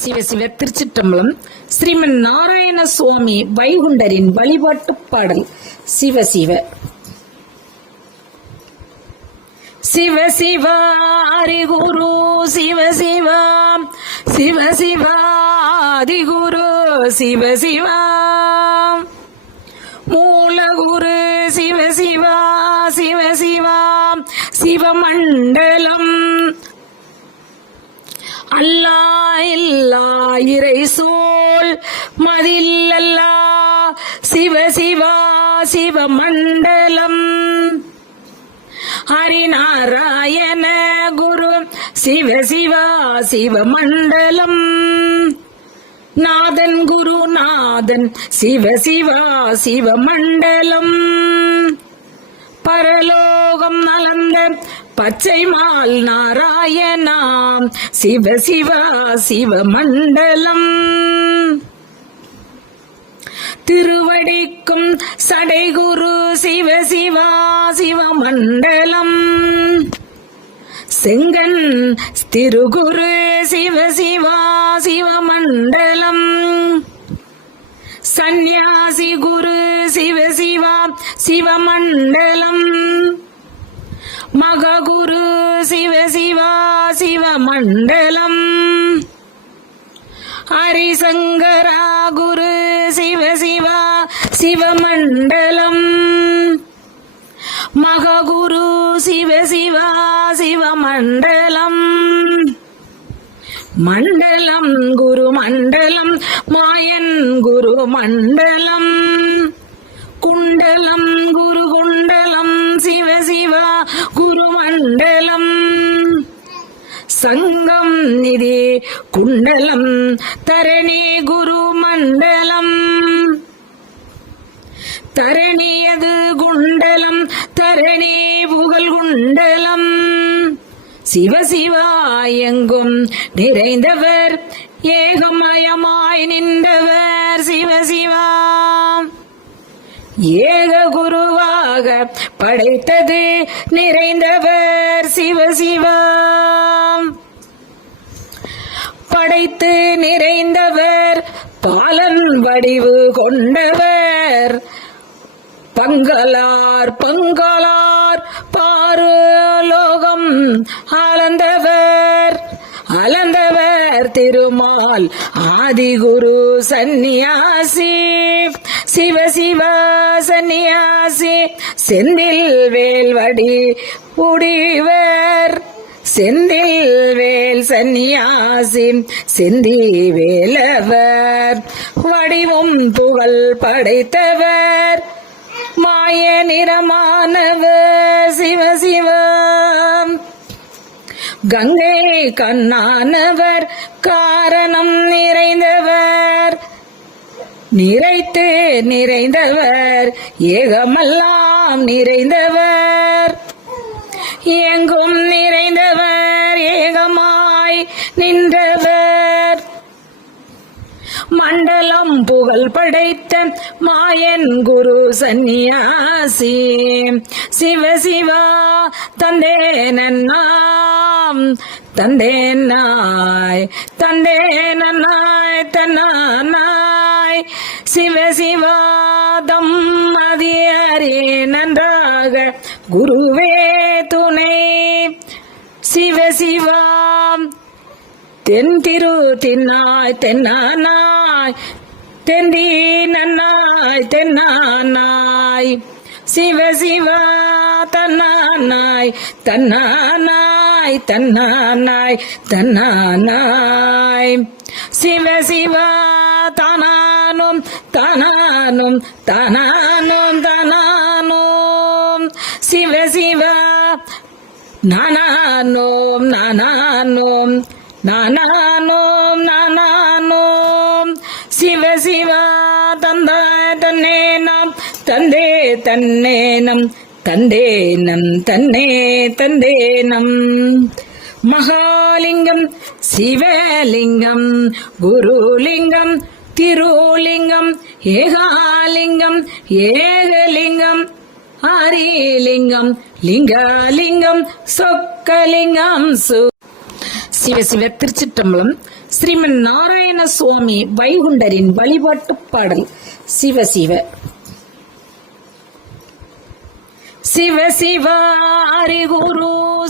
சிவ சிவ திருச்சிற்றம்பலம் ஸ்ரீமன் நாராயண சுவாமி வைகுண்டரின் வழிபாட்டு பாடல். சிவ சிவ சிவ சிவ ஹரிகுரு சிவ சிவ சிவ சிவ ஆதிகுரு சிவ சிவா அல்லா இல்லா இறை சோல் மதில்லல்லா சிவ சிவா சிவ மண்டலம். ஹரிநாராயண குரு சிவ சிவா சிவ மண்டலம். நாதன் குருநாதன் சிவ சிவா சிவ மண்டலம். பரலோகம் நலந்த பச்சை மால் நாராயணாம். சிவ சிவா சிவ மண்டலம். திருவடிக்கும் சடைகுரு சிவ சிவா சிவமண்டலம் செங்கன் திருகுரு சிவ சிவா சிவமண்டலம் சந்நியாசி குரு சிவ சிவா சிவமண்டலம் மககுரு சிவ சிவா சிவ மண்டலம். ஹரிசங்கரா குரு சிவ சிவா சிவமண்டலம் மககுரு சிவ சிவா சிவமண்டலம் மண்டலம். குரு மண்டலம் மாயன் குரு மண்டலம். குண்டலம் குரு குண்ட சிவ சிவா குரு மண்டலம் சங்கம் நிதி குண்டலம். தரணி குரு தரணியது குண்டலம்? தரணி புகழ் குண்டலம். சிவசிவா எங்கும் நிறைந்தவர் ஏகமயமா குருவாக படைத்தது நிறைந்தவர் சிவ படைத்து நிறைந்தவர் பாலன் வடிவு கொண்டவர். பங்களார் பங்களார் பாருலோகம் அளந்தவர். அலந்த திருமால் ஆதிகுரு சந்நியாசி. சிவ சிவ சந்நியாசி. செந்தில் வேல்வடி உடிவர் செந்தில் வேல் சந்நியாசி. செந்தி வேலவர். வடிவும் புகழ் படைத்தவர். மாய நிறமானவர் சிவ சிவம். கங்கை கண்ணானவர் காரணம் நிறைந்தவர். நிறைத்து நிறைந்தவர் ஏகமெல்லாம் நிறைந்தவர். எங்கும் நிறைந்தவர் ஏகமாய் நின்றவர். மண்டலம் புகழ் படைத்த மாயன் குரு சந்நியாசி. சிவ சிவா தந்தே நன்னாம் தந்தே நாய் தந்தே நன்னாய் தன்னாய் சிவ சிவா அதியரே நன்றாக குருவே துணை. சிவ சிவா தென் திரு தின்னாய் தென்னானாய் நன்னாய் தெந்தி நன்னாய் தென்னாய் சிவ சிவா தன்னாய் தன்னாய் தன்னாய் தன்னாய் சிவ சிவா தனானும் தனானும் தனானும் தனானும். சிவ சிவா நானானோம் நானானோம் நானானோம். சிவ சிவா தந்த தன்னே நாம் தந்தே தன்னே நம் தந்தே நம் தன்னே தந்தே நம் மகாலிங்கம் சிவலிங்கம் குருலிங்கம் திருலிங்கம் ஏகாலிங்கம் ஏகலிங்கம் ஹரிலிங்கம் லிங்காலிங்கம் சொக்கலிங்கம் சு சிவசிவ திருச்சிற்றம்பலம் ஸ்ரீமன் நாராயண சுவாமி வைகுண்டரின் வழிபாட்டு பாடல். சிவசிவ. சிவ சிவ சிவ ஹரி குரு